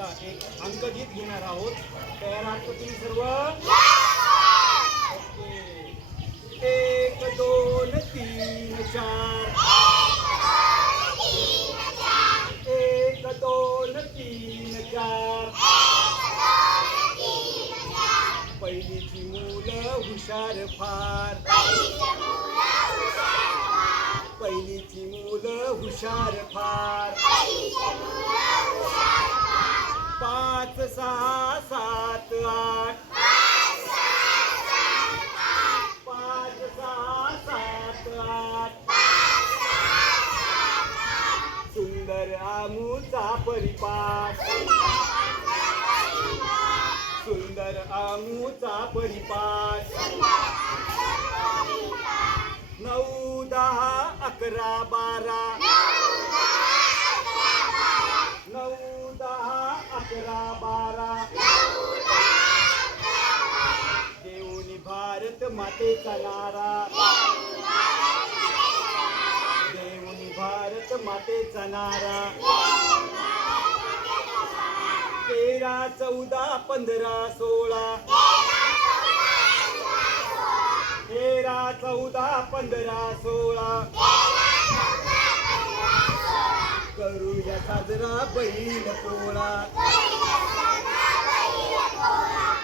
आता एक अंकगीत घेणार आहोत. तयार आहात का तुम्ही सर्व? एक दोन तीन चार. एक दोन तीन चार. पहिलीची मुलं हुशार फार. पहिलीची मुलं हुशार फार. सात सुंदर आमूचा परिपाठ सुंदर आमूचा परिपाठ नऊ दहा अकरा बारा. नऊ दहा अकरा बारा. देऊनी भारत मातेचा नारा. भारत मातेचा नारा तेरा चौदा पंधरा सोळा. तेरा चौदा पंधरा सोळा. करूया साजरा बैल पोळा.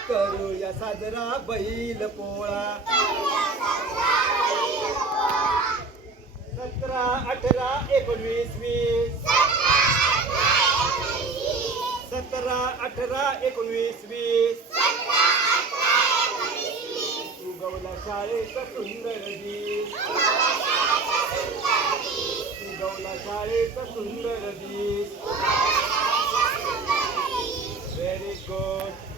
करूया साजरा बैल पोळा. सतरा अठरा एकोणवीस वीस. सतरा अठरा एकोणवीस वीस. उगवला शाळेचा सुंदर दिस उगवला शाळेचा सुंदर दिस व्हेरी गुड